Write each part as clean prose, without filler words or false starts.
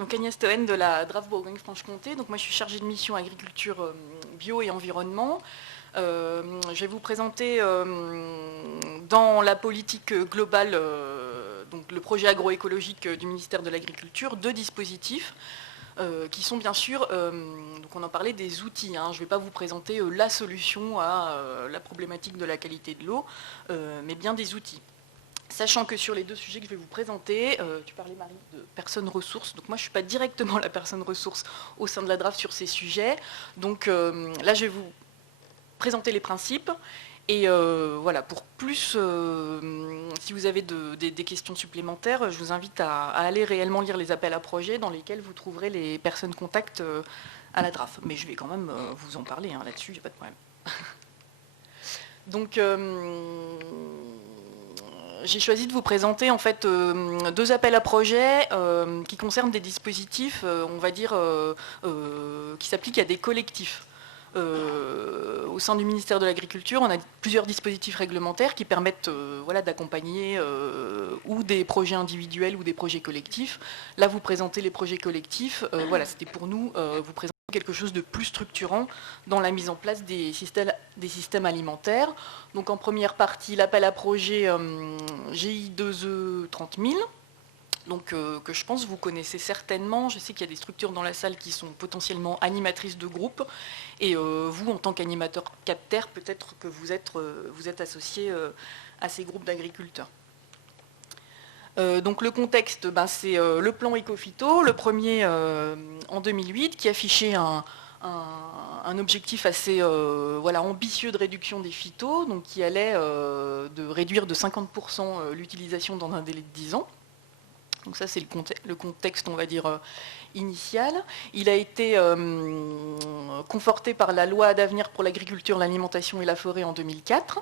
Donc Agnès Toen de la DRAF Bourgogne-Franche-Comté. Donc moi je suis chargée de mission agriculture bio et environnement. Je vais vous présenter dans la politique globale, donc le projet agroécologique du ministère de l'Agriculture, 2 dispositifs qui sont bien sûr, donc on en parlait des outils, hein. Je ne vais pas vous présenter la solution à la problématique de la qualité de l'eau, mais bien des outils. Sachant que sur les 2 sujets que je vais vous présenter, tu parlais Marie de personnes ressources, donc moi je ne suis pas directement la personne ressource au sein de la DRAF sur ces sujets, donc là je vais vous présenter les principes, et voilà, pour plus, si vous avez des questions supplémentaires, je vous invite à aller réellement lire les appels à projets dans lesquels vous trouverez les personnes contacts à la DRAF, mais je vais quand même vous en parler, hein, là-dessus, il n'y a pas de problème. Donc, j'ai choisi de vous présenter en fait 2 appels à projets qui concernent des dispositifs, on va dire, qui s'appliquent à des collectifs. Au sein du ministère de l'Agriculture, on a plusieurs dispositifs réglementaires qui permettent voilà, d'accompagner ou des projets individuels ou des projets collectifs. Là, vous présentez les projets collectifs. Voilà, c'était pour nous vous présenter quelque chose de plus structurant dans la mise en place des systèmes alimentaires. Donc en première partie, l'appel à projet GI2E 30 000. Donc, que je pense vous connaissez certainement. Je sais qu'il y a des structures dans la salle qui sont potentiellement animatrices de groupe. Et vous, en tant qu'animateur captaire, peut-être que vous êtes associé à ces groupes d'agriculteurs. Donc le contexte, c'est le plan Ecophyto, le premier en 2008, qui affichait un objectif assez voilà, ambitieux de réduction des phytos, donc qui allait de réduire de 50% l'utilisation dans un délai de 10 ans. Donc ça, c'est le contexte, on va dire, initial. Il a été conforté par la loi d'avenir pour l'agriculture, l'alimentation et la forêt en 2004,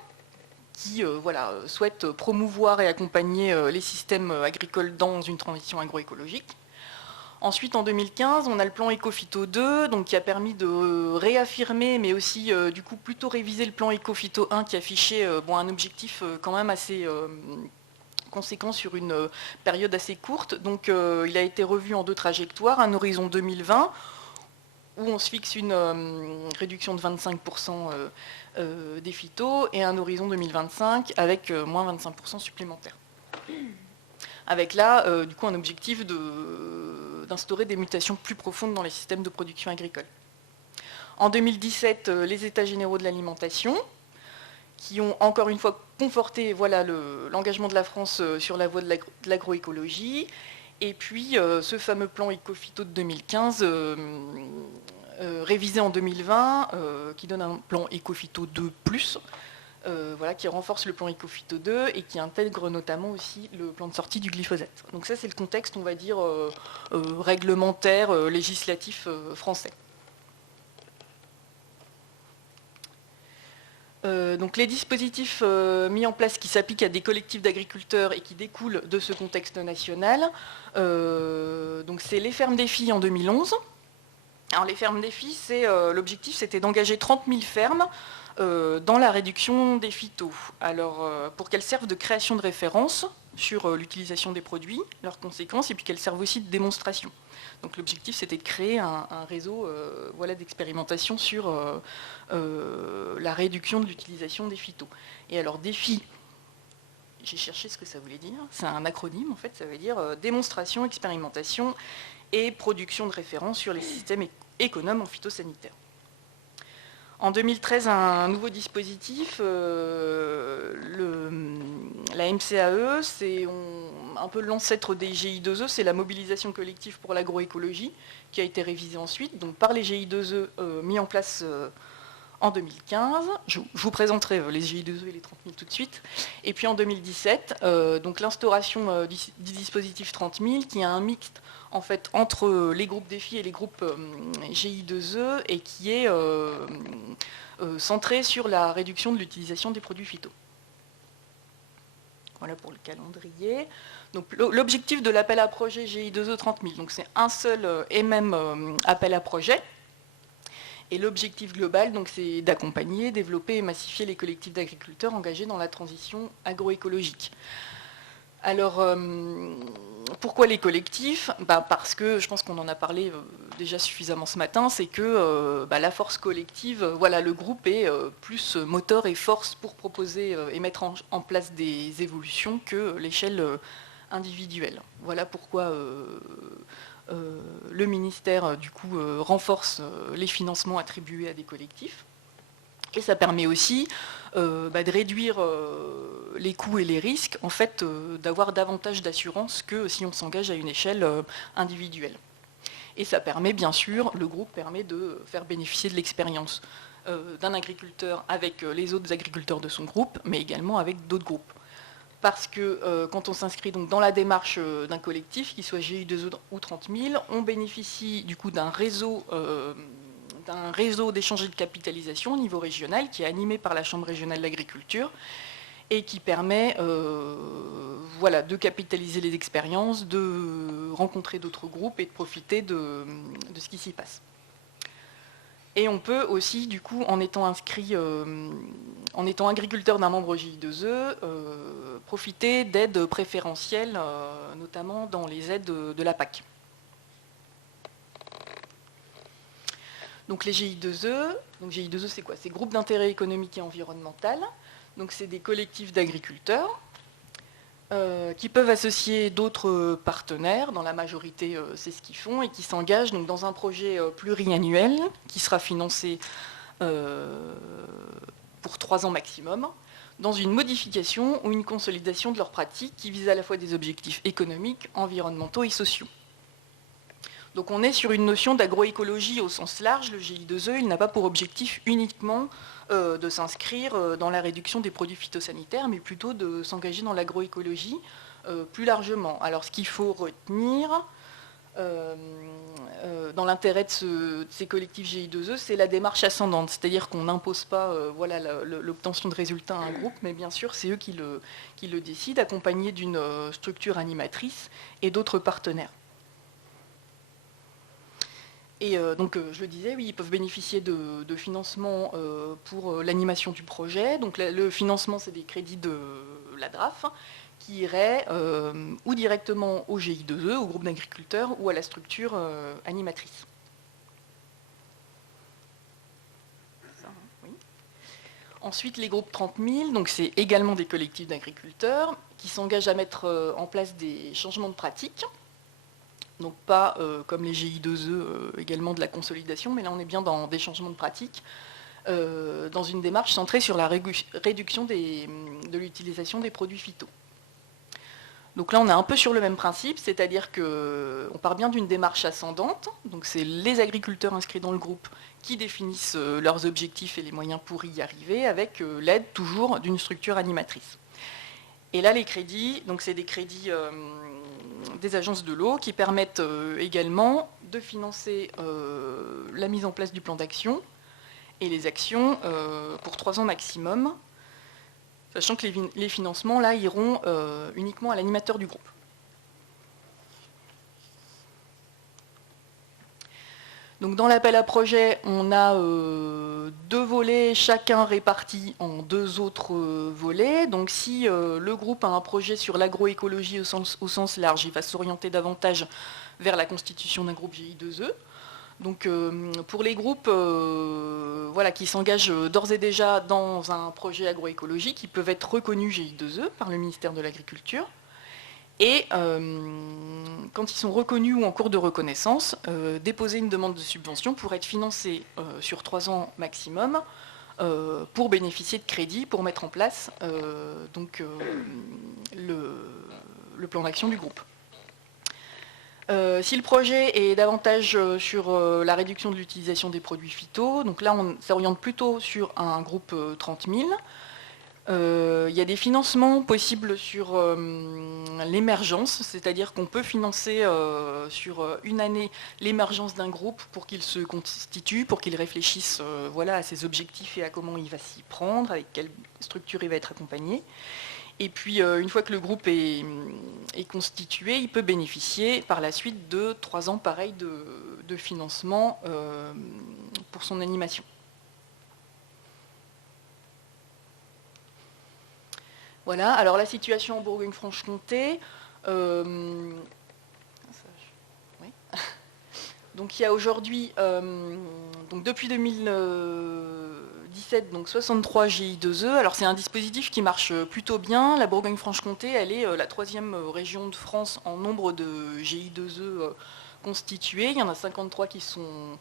qui voilà, souhaite promouvoir et accompagner les systèmes agricoles dans une transition agroécologique. Ensuite, en 2015, on a le plan Ecophyto 2, donc qui a permis de réaffirmer, mais aussi du coup plutôt réviser le plan Ecophyto 1, qui affichait un objectif quand même assez conséquent sur une période assez courte. Donc il a été revu en 2 trajectoires, un horizon 2020, où on se fixe une réduction de 25% des phytos, et un horizon 2025 avec moins 25% supplémentaires. Avec là, du coup, un objectif d'instaurer des mutations plus profondes dans les systèmes de production agricole. En 2017, les États généraux de l'alimentation, qui ont encore une fois conforté voilà, l'engagement de la France sur la voie de l'agroécologie. Et puis ce fameux plan Ecophyto de 2015, révisé en 2020, qui donne un plan Ecophyto 2+, voilà, qui renforce le plan Ecophyto 2 et qui intègre notamment aussi le plan de sortie du glyphosate. Donc ça, c'est le contexte, on va dire, réglementaire, législatif français. Donc les dispositifs mis en place qui s'appliquent à des collectifs d'agriculteurs et qui découlent de ce contexte national, donc c'est les fermes défis en 2011. Alors les fermes défis, l'objectif c'était d'engager 30 000 fermes dans la réduction des phytos. Alors pour qu'elles servent de création de référence sur l'utilisation des produits, leurs conséquences, et puis qu'elles servent aussi de démonstration. Donc l'objectif, c'était de créer un réseau voilà, d'expérimentation sur la réduction de l'utilisation des phytos. Et alors, défi, j'ai cherché ce que ça voulait dire. C'est un acronyme, en fait, ça veut dire démonstration, expérimentation et production de référence sur les systèmes économes en phytosanitaire. En 2013, un nouveau dispositif, la MCAE, c'est un peu l'ancêtre des GI2E, c'est la mobilisation collective pour l'agroécologie, qui a été révisée ensuite, donc par les GI2E mis en place en 2015. Je vous présenterai les GI2E et les 30 000 tout de suite. Et puis en 2017, donc l'instauration du dispositif 30 000, qui est un mixte en fait, entre les groupes défis et les groupes GI2E, et qui est centré sur la réduction de l'utilisation des produits phyto. Voilà pour le calendrier. Donc l'objectif de l'appel à projet GI2E 30 000, donc c'est un seul et même appel à projet. Et l'objectif global, donc, c'est d'accompagner, développer et massifier les collectifs d'agriculteurs engagés dans la transition agroécologique. Alors, pourquoi les collectifs? Parce que, je pense qu'on en a parlé déjà suffisamment ce matin, c'est que la force collective, voilà, le groupe est plus moteur et force pour proposer et mettre en place des évolutions que l'échelle individuelle. Voilà pourquoi le ministère, du coup, renforce les financements attribués à des collectifs. Et ça permet aussi de réduire les coûts et les risques, en fait, d'avoir davantage d'assurance que si on s'engage à une échelle individuelle. Et ça permet, bien sûr, le groupe permet de faire bénéficier de l'expérience d'un agriculteur avec les autres agriculteurs de son groupe, mais également avec d'autres groupes. Parce que quand on s'inscrit donc dans la démarche d'un collectif, qu'il soit GI2E ou 30 000, on bénéficie du coup d'un réseau d'échange et de capitalisation au niveau régional qui est animé par la Chambre régionale d'agriculture et qui permet de capitaliser les expériences, de rencontrer d'autres groupes et de profiter de ce qui s'y passe. Et on peut aussi, du coup, en étant inscrit, en étant agriculteur d'un membre GI2E, profiter d'aides préférentielles, notamment dans les aides de la PAC. Donc les GI2E, donc GI2E c'est quoi? C'est groupe d'intérêt économique et environnemental. Donc c'est des collectifs d'agriculteurs qui peuvent associer d'autres partenaires, dans la majorité c'est ce qu'ils font, et qui s'engagent donc dans un projet pluriannuel qui sera financé pour 3 ans maximum, dans une modification ou une consolidation de leurs pratiques qui visent à la fois des objectifs économiques, environnementaux et sociaux. Donc on est sur une notion d'agroécologie au sens large. Le GI2E, il n'a pas pour objectif uniquement de s'inscrire dans la réduction des produits phytosanitaires, mais plutôt de s'engager dans l'agroécologie plus largement. Alors ce qu'il faut retenir dans l'intérêt de ces collectifs GI2E, c'est la démarche ascendante, c'est-à-dire qu'on n'impose pas l'obtention de résultats à un groupe, mais bien sûr c'est eux qui le décident, accompagnés d'une structure animatrice et d'autres partenaires. Et donc, je le disais, oui, ils peuvent bénéficier de financement pour l'animation du projet. Donc, le financement, c'est des crédits de la DRAF qui iraient ou directement au GI2E, au groupe d'agriculteurs, ou à la structure animatrice. Oui. Ensuite, les groupes 30 000, donc c'est également des collectifs d'agriculteurs qui s'engagent à mettre en place des changements de pratiques. Donc pas comme les GI2E, également de la consolidation, mais là on est bien dans des changements de pratiques, dans une démarche centrée sur la réduction de l'utilisation des produits phyto. Donc là on est un peu sur le même principe, c'est-à-dire qu'on part bien d'une démarche ascendante, donc c'est les agriculteurs inscrits dans le groupe qui définissent leurs objectifs et les moyens pour y arriver, avec l'aide toujours d'une structure animatrice. Et là les crédits, donc c'est des crédits des agences de l'eau qui permettent également de financer la mise en place du plan d'action et les actions pour 3 ans maximum, sachant que les financements là iront uniquement à l'animateur du groupe. Donc dans l'appel à projet, on a 2 volets, chacun répartis en 2 autres volets. Donc si le groupe a un projet sur l'agroécologie au sens large, il va s'orienter davantage vers la constitution d'un groupe GI2E. Donc pour les groupes qui s'engagent d'ores et déjà dans un projet agroécologique, ils peuvent être reconnus GI2E par le ministère de l'Agriculture. Et quand ils sont reconnus ou en cours de reconnaissance, déposer une demande de subvention pour être financé sur 3 ans maximum pour bénéficier de crédits pour mettre en place le plan d'action du groupe. Si le projet est davantage sur la réduction de l'utilisation des produits phyto, donc là on s'oriente plutôt sur un groupe 30 000. Il y a des financements possibles sur l'émergence, c'est-à-dire qu'on peut financer sur une année l'émergence d'un groupe pour qu'il se constitue, pour qu'il réfléchisse à ses objectifs et à comment il va s'y prendre, avec quelle structure il va être accompagné. Et puis une fois que le groupe est constitué, il peut bénéficier par la suite de 3 ans pareil de financement pour son animation. Voilà, alors la situation en Bourgogne-Franche-Comté, oui. Donc il y a aujourd'hui, donc depuis 2017, donc 63 GI2E. Alors c'est un dispositif qui marche plutôt bien. La Bourgogne-Franche-Comté, elle est la 3e région de France en nombre de GI2E constitués. Il y en a 53 qui sont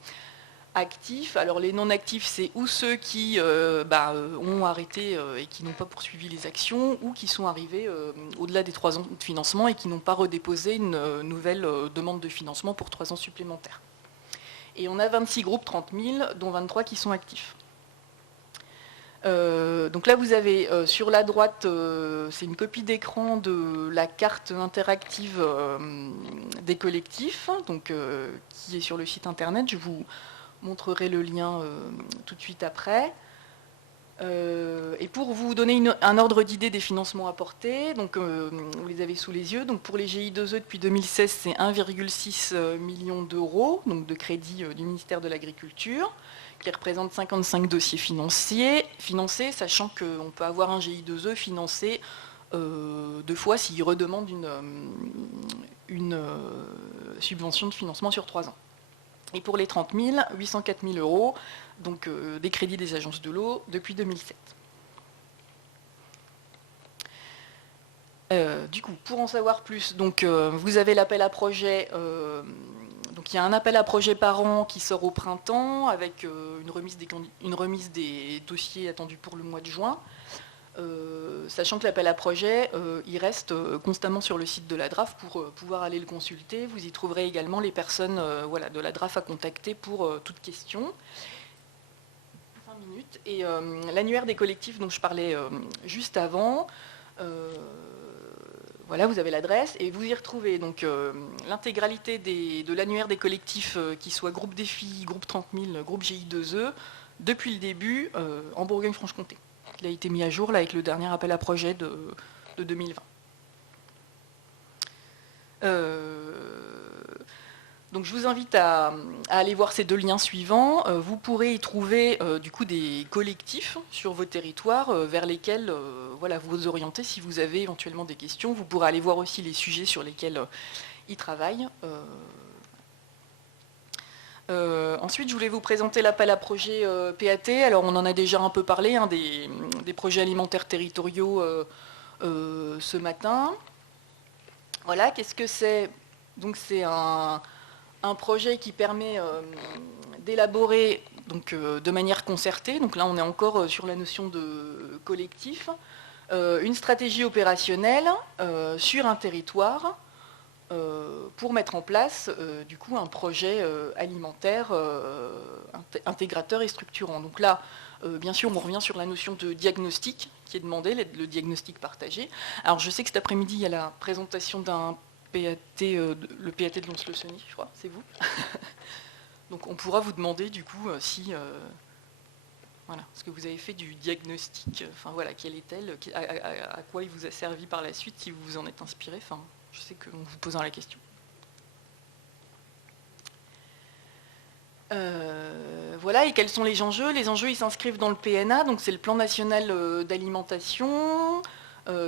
actifs. Alors les non actifs, c'est ou ceux qui ont arrêté et qui n'ont pas poursuivi les actions, ou qui sont arrivés au-delà des 3 ans de financement et qui n'ont pas redéposé une nouvelle demande de financement pour 3 ans supplémentaires. Et on a 26 groupes 30 000, dont 23 qui sont actifs. Donc là, vous avez sur la droite, c'est une copie d'écran de la carte interactive des collectifs, donc, qui est sur le site internet. Je vous montrerai le lien tout de suite après. Et pour vous donner un ordre d'idée des financements apportés, donc, vous les avez sous les yeux. Donc pour les GI2E depuis 2016, c'est 1,6 million d'euros, donc de crédit du ministère de l'Agriculture, qui représente 55 dossiers financés, sachant qu'on peut avoir un GI2E financé 2 fois s'il redemande une subvention de financement sur 3 ans. Et pour les 30 000, 804 000 euros, donc des crédits des agences de l'eau depuis 2007. Du coup, pour en savoir plus, donc, vous avez l'appel à projet. Donc il y a un appel à projet par an qui sort au printemps avec une remise des dossiers attendus pour le mois de juin. Sachant que l'appel à projet, il reste constamment sur le site de la DRAF pour pouvoir aller le consulter. Vous y trouverez également les personnes de la DRAF à contacter pour toute question. 5 minutes. Et l'annuaire des collectifs dont je parlais juste avant, voilà, vous avez l'adresse et vous y retrouvez donc l'intégralité de l'annuaire des collectifs, qui soit groupe Défi, groupe 30 000, groupe GI2E, depuis le début en Bourgogne-Franche-Comté. Il a été mis à jour là, avec le dernier appel à projet de 2020. Donc je vous invite à aller voir ces 2 liens suivants. Vous pourrez y trouver du coup des collectifs sur vos territoires vers lesquels vous vous orientez si vous avez éventuellement des questions. Vous pourrez aller voir aussi les sujets sur lesquels ils travaillent. Ensuite, je voulais vous présenter l'appel à projet PAT. Alors, on en a déjà un peu parlé, hein, des projets alimentaires territoriaux ce matin. Voilà, qu'est-ce que c'est? Donc, c'est un projet qui permet d'élaborer de manière concertée. Donc là, on est encore sur la notion de collectif. Une stratégie opérationnelle sur un territoire pour mettre en place du coup un projet alimentaire intégrateur et structurant. Donc là, bien sûr, on revient sur la notion de diagnostic qui est demandé, le diagnostic partagé. Alors je sais que cet après-midi, il y a la présentation d'un PAT, le PAT de Lons-le-Saunier, je crois, c'est vous. Donc on pourra vous demander du coup si voilà, ce que vous avez fait du diagnostic, enfin voilà, quelle est-elle, à quoi il vous a servi par la suite, si vous vous en êtes inspiré. Enfin, je sais qu'on vous posera la question. Voilà, et quels sont les enjeux? Les enjeux, ils s'inscrivent dans le PNA, donc c'est le plan national d'alimentation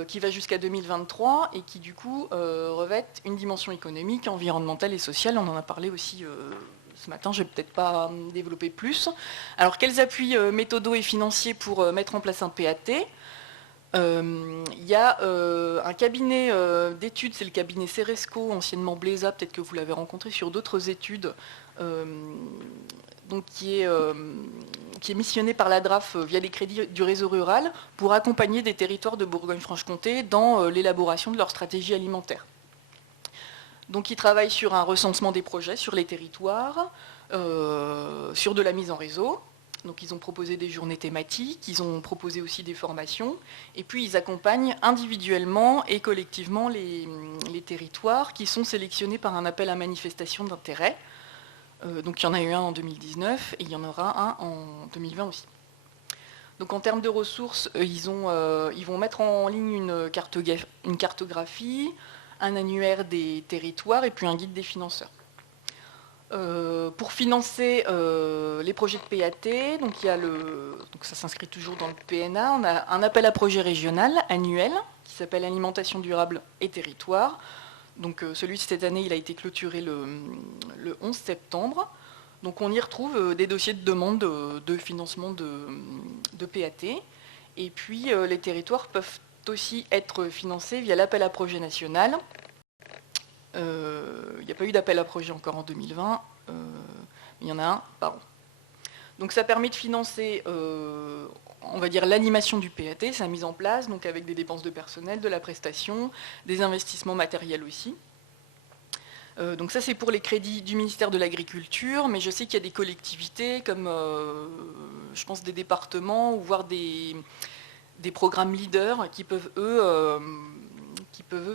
qui va jusqu'à 2023 et qui du coup revêt une dimension économique, environnementale et sociale. On en a parlé aussi ce matin, je ne vais peut-être pas développer plus. Alors quels appuis méthodaux et financiers pour mettre en place un PAT? Il y a un cabinet d'études, c'est le cabinet Ceresco, anciennement Bléza, peut-être que vous l'avez rencontré sur d'autres études, donc qui est missionné par la DRAF via les crédits du réseau rural pour accompagner des territoires de Bourgogne-Franche-Comté dans l'élaboration de leur stratégie alimentaire. Donc ils travaillent sur un recensement des projets sur les territoires, sur de la mise en réseau. Donc ils ont proposé des journées thématiques, ils ont proposé aussi des formations, et puis ils accompagnent individuellement et collectivement les territoires qui sont sélectionnés par un appel à manifestation d'intérêt. Donc il y en a eu un en 2019 et il y en aura un en 2020 aussi. Donc en termes de ressources, ils vont mettre en ligne une cartographie, un annuaire des territoires et puis un guide des financeurs. Pour financer les projets de PAT, donc ça s'inscrit toujours dans le PNA, on a un appel à projet régional annuel qui s'appelle Alimentation durable et territoire. Donc celui de cette année, il a été clôturé le 11 septembre. Donc on y retrouve des dossiers de demande de financement de PAT. Et puis les territoires peuvent aussi être financés via l'appel à projet national. Il n'y a pas eu d'appel à projet encore en 2020, mais il y en a un par an. Donc ça permet de financer, on va dire, l'animation du PAT, sa mise en place, donc avec des dépenses de personnel, de la prestation, des investissements matériels aussi. Donc ça c'est pour les crédits du ministère de l'Agriculture, mais je sais qu'il y a des collectivités comme, je pense, des départements, ou voire des programmes leaders qui peuvent, eux,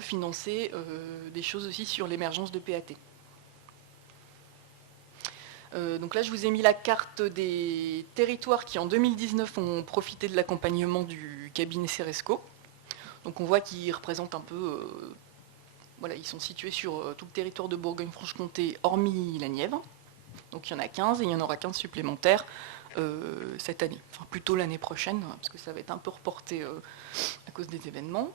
financer des choses aussi sur l'émergence de PAT. Donc là, je vous ai mis la carte des territoires qui, en 2019, ont profité de l'accompagnement du cabinet Ceresco. Donc on voit qu'ils représentent un peu... voilà, ils sont situés sur tout le territoire de Bourgogne-Franche-Comté, hormis la Nièvre. Donc il y en a 15, et il y en aura 15 supplémentaires cette année. Enfin, plutôt l'année prochaine, parce que ça va être un peu reporté à cause des événements.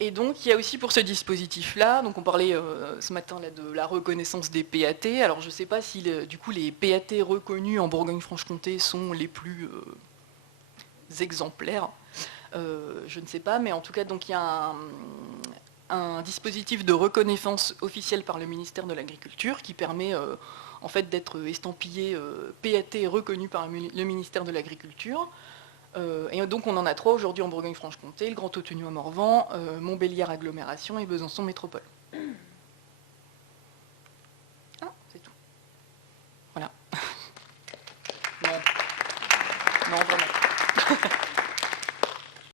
Et donc, il y a aussi pour ce dispositif-là, donc on parlait ce matin là, de la reconnaissance des PAT. Alors, je ne sais pas si du coup les PAT reconnus en Bourgogne-Franche-Comté sont les plus exemplaires. Je ne sais pas, mais en tout cas, donc, il y a un dispositif de reconnaissance officielle par le ministère de l'Agriculture qui permet en fait d'être estampillé PAT reconnu par le ministère de l'Agriculture. Et donc on en a 3 aujourd'hui en Bourgogne-Franche-Comté, le Grand Autunois Morvan, Montbéliard Agglomération et Besançon Métropole.